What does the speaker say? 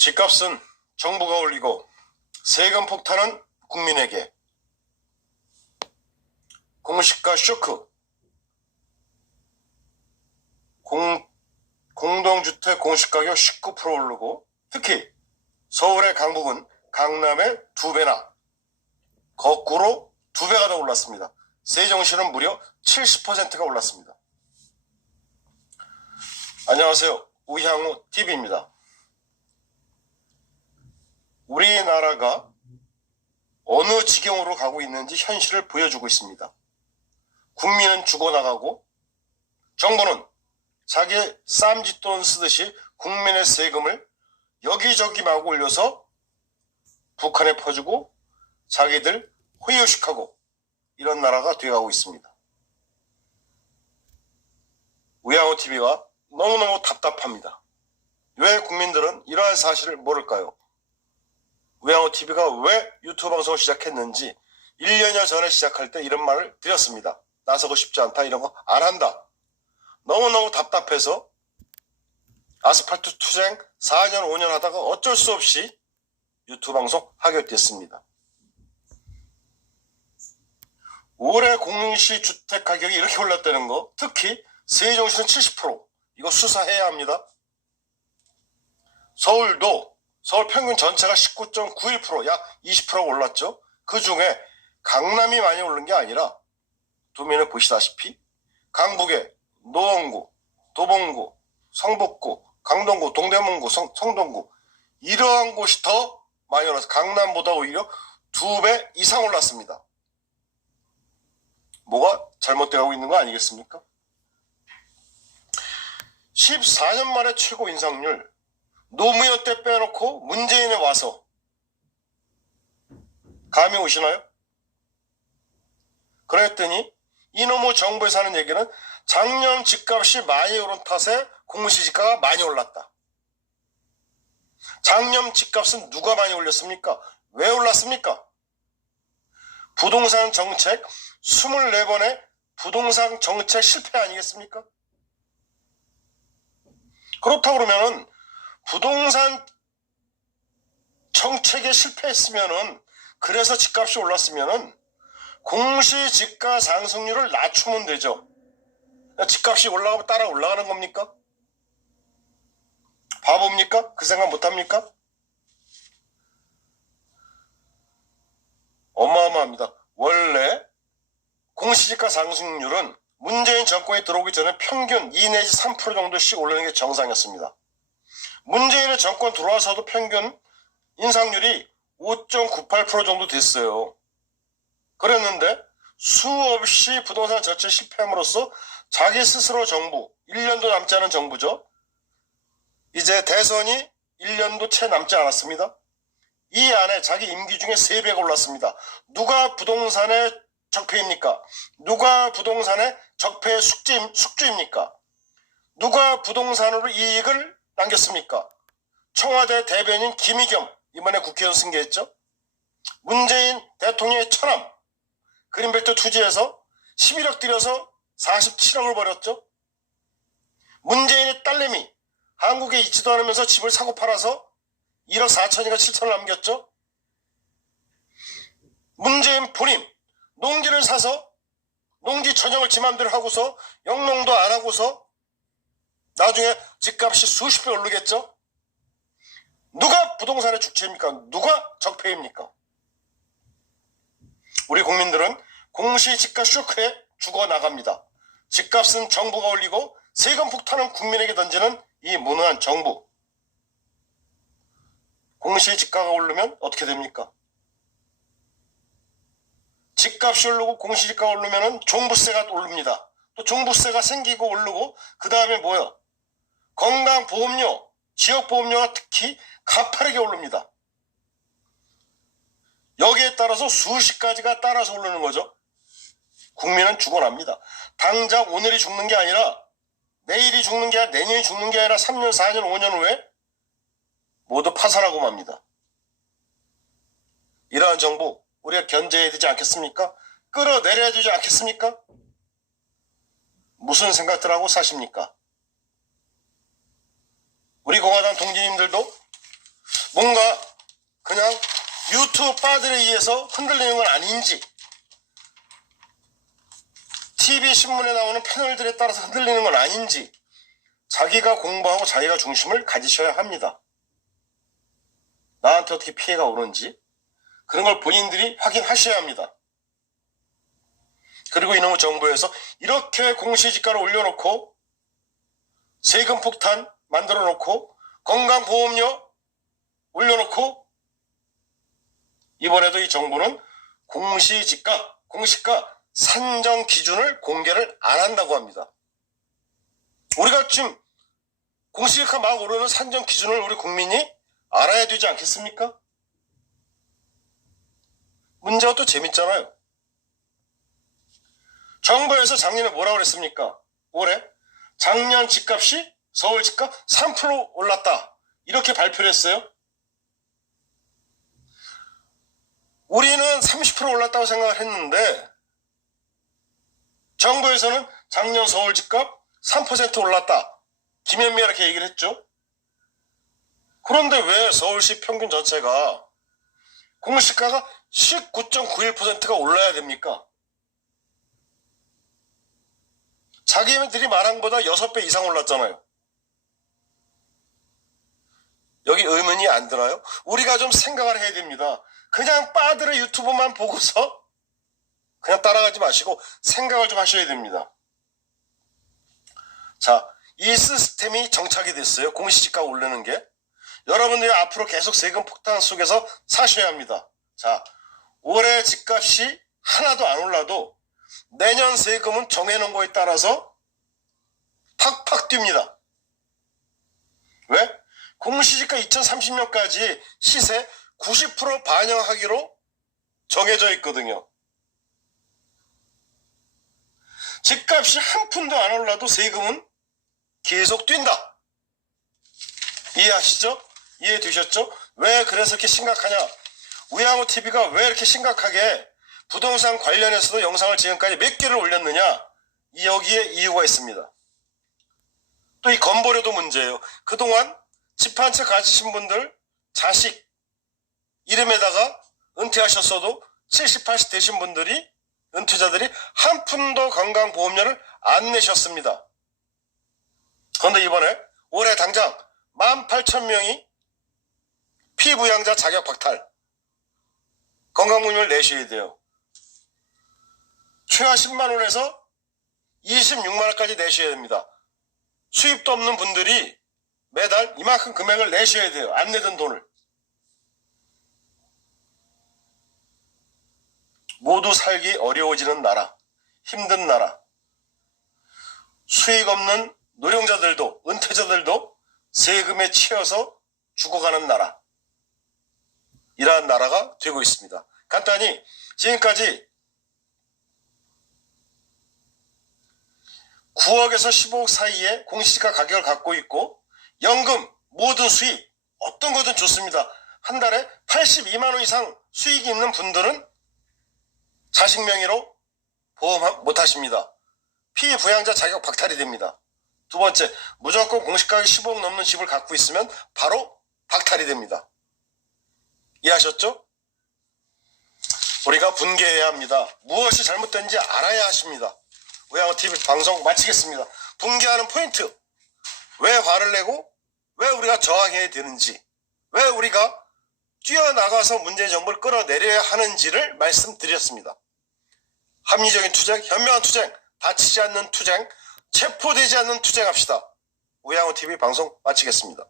집값은 정부가 올리고 세금 폭탄은 국민에게. 공시가 쇼크. 공동주택 공시가격 19% 오르고 특히 서울의 강북은 강남의 2배나 거꾸로 2배가 더 올랐습니다. 세종시는 무려 70%가 올랐습니다. 안녕하세요. 우향우 TV입니다. 우리나라가 어느 지경으로 가고 있는지 현실을 보여주고 있습니다. 국민은 죽어나가고 정부는 자기 쌈짓돈 쓰듯이 국민의 세금을 여기저기 마구 올려서 북한에 퍼주고 자기들 호의호식하고 이런 나라가 되어가고 있습니다. 우양호TV가 너무너무 답답합니다. 왜 국민들은 이러한 사실을 모를까요? 우양호TV가 왜 유튜브 방송을 시작했는지 1년여 전에 시작할 때 이런 말을 드렸습니다. 나서고 싶지 않다, 이런 거 안 한다. 너무너무 답답해서 아스팔트 투쟁 4년 5년 하다가 어쩔 수 없이 유튜브 방송 하게 됐습니다. 올해 공시 주택 가격이 이렇게 올랐다는 거, 특히 세종시는 70%, 이거 수사해야 합니다. 서울도 서울 평균 전체가 19.91%, 약 20%가 올랐죠. 그 중에 강남이 많이 오른 게 아니라 도면에 보시다시피 강북의 노원구, 도봉구, 성북구, 강동구, 동대문구, 성동구 이러한 곳이 더 많이 올라서 강남보다 오히려 2배 이상 올랐습니다. 뭐가 잘못되고 있는 거 아니겠습니까? 14년 만에 최고 인상률, 노무현 때 빼놓고 문재인에 와서 감이 오시나요? 그랬더니 이놈의 정부에서 하는 얘기는 작년 집값이 많이 오른 탓에 공시지가가 많이 올랐다. 작년 집값은 누가 많이 올렸습니까? 왜 올랐습니까? 부동산 정책 24번의 부동산 정책 실패 아니겠습니까? 그렇다고 그러면은 부동산 정책에 실패했으면은, 그래서 집값이 올랐으면은 공시지가 상승률을 낮추면 되죠. 집값이 올라가면 따라 올라가는 겁니까? 바보입니까? 그 생각 못합니까? 어마어마합니다. 원래 공시지가 상승률은 문재인 정권이 들어오기 전에 평균 2 내지 3% 정도씩 오르는 게 정상이었습니다. 문재인의 정권 들어와서도 평균 인상률이 5.98% 정도 됐어요. 그랬는데 수없이 부동산 정책 실패함으로써 자기 스스로 정부, 1년도 남지 않은 정부죠. 이제 대선이 1년도 채 남지 않았습니다. 이 안에 자기 임기 중에 3배가 올랐습니다. 누가 부동산의 적폐입니까? 누가 부동산의 적폐의 숙주입니까? 누가 부동산으로 이익을 남겼습니까? 청와대 대변인 김의겸, 이번에 국회의원 승계했죠. 문재인 대통령의 처남, 그린벨트 투지에서 11억 들여서 47억을 벌였죠. 문재인의 딸내미, 한국에 있지도 않으면서 집을 사고 팔아서 1억 4천인가 7천을 남겼죠. 문재인 본인, 농지를 사서 농지 전형을 지 맘대로 하고서 영농도 안 하고서 나중에 집값이 수십 배 오르겠죠. 누가 부동산의 주체입니까? 누가 적폐입니까? 우리 국민들은 공시지가 쇼크에 죽어나갑니다. 집값은 정부가 올리고 세금 폭탄은 국민에게 던지는 이 무능한 정부. 공시지가가 오르면 어떻게 됩니까? 집값이 오르고 공시지가가 오르면 종부세가 오릅니다. 또 종부세가 생기고 오르고 그 다음에 뭐요? 건강보험료, 지역보험료가 특히 가파르게 오릅니다. 여기에 따라서 수십 가지가 따라서 오르는 거죠. 국민은 죽어납니다. 당장 오늘이 죽는 게 아니라 내일이 죽는 게 아니라 내년이 죽는 게 아니라 3년, 4년, 5년 후에 모두 파산하고 맙니다. 이러한 정부 우리가 견제해야 되지 않겠습니까? 끌어내려야 되지 않겠습니까? 무슨 생각들 하고 사십니까? 우리 공화당 동지님들도 뭔가 그냥 유튜브 바들에 의해서 흔들리는 건 아닌지, TV 신문에 나오는 패널들에 따라서 흔들리는 건 아닌지 자기가 공부하고 자기가 중심을 가지셔야 합니다. 나한테 어떻게 피해가 오는지 그런 걸 본인들이 확인하셔야 합니다. 그리고 이놈의 정부에서 이렇게 공시지가를 올려놓고 세금 폭탄 만들어 놓고 건강보험료 올려놓고 이번에도 이 정부는 공시지가 산정 기준을 공개를 안 한다고 합니다. 우리가 지금 공시지가 막 오르는 산정 기준을 우리 국민이 알아야 되지 않겠습니까? 문제가 또 재밌잖아요. 정부에서 작년에 뭐라고 그랬습니까? 올해 작년 집값이 서울 집값 3% 올랐다 이렇게 발표를 했어요. 우리는 30% 올랐다고 생각을 했는데 정부에서는 작년 서울 집값 3% 올랐다. 김현미가 이렇게 얘기를 했죠. 그런데 왜 서울시 평균 전체가 공시가가 19.91%가 올라야 됩니까? 자기들이 말한 것보다 6배 이상 올랐잖아요. 여기 의문이 안 들어요? 우리가 좀 생각을 해야 됩니다. 그냥 빠들의 유튜브만 보고서 그냥 따라가지 마시고 생각을 좀 하셔야 됩니다. 자, 이 시스템이 정착이 됐어요. 공시지가 오르는 게. 여러분들이 앞으로 계속 세금 폭탄 속에서 사셔야 합니다. 자, 올해 집값이 하나도 안 올라도 내년 세금은 정해놓은 거에 따라서 팍팍 뜁니다. 왜? 공시지가 2030년까지 시세 90% 반영하기로 정해져 있거든요. 집값이 한 푼도 안 올라도 세금은 계속 뛴다. 이해하시죠? 이해되셨죠? 왜 그래서 이렇게 심각하냐? 우양우TV가 왜 이렇게 심각하게 부동산 관련해서도 영상을 지금까지 몇 개를 올렸느냐? 여기에 이유가 있습니다. 또 이 건보료도 문제예요. 그동안 집 한 채 가지신 분들 자식 이름에다가 은퇴하셨어도 70, 80 되신 분들이 은퇴자들이 한 푼도 건강보험료를 안 내셨습니다. 그런데 이번에 올해 당장 18,000명이 피부양자 자격 박탈 건강보험료를 내셔야 돼요. 최하 10만원에서 26만원까지 내셔야 됩니다. 수입도 없는 분들이 매달 이만큼 금액을 내셔야 돼요. 안 내던 돈을. 모두 살기 어려워지는 나라, 힘든 나라, 수익 없는 노령자들도 은퇴자들도 세금에 치여서 죽어가는 나라, 이러한 나라가 되고 있습니다. 간단히 지금까지 9억에서 15억 사이에 공시지가 가격을 갖고 있고 연금, 모든 수입 어떤 거든 좋습니다. 한 달에 82만 원 이상 수익이 있는 분들은 자식 명의로 보험 못하십니다. 피부양자 자격 박탈이 됩니다. 두 번째, 무조건 공시가격 15억 넘는 집을 갖고 있으면 바로 박탈이 됩니다. 이해하셨죠? 우리가 분개해야 합니다. 무엇이 잘못된지 알아야 하십니다. 우양우TV 방송 마치겠습니다. 분개하는 포인트, 왜 화를 내고 왜 우리가 저항해야 되는지, 왜 우리가 뛰어나가서 문재인 정부를 끌어내려야 하는지를 말씀드렸습니다. 합리적인 투쟁, 현명한 투쟁, 다치지 않는 투쟁, 체포되지 않는 투쟁합시다. 우양우TV 방송 마치겠습니다.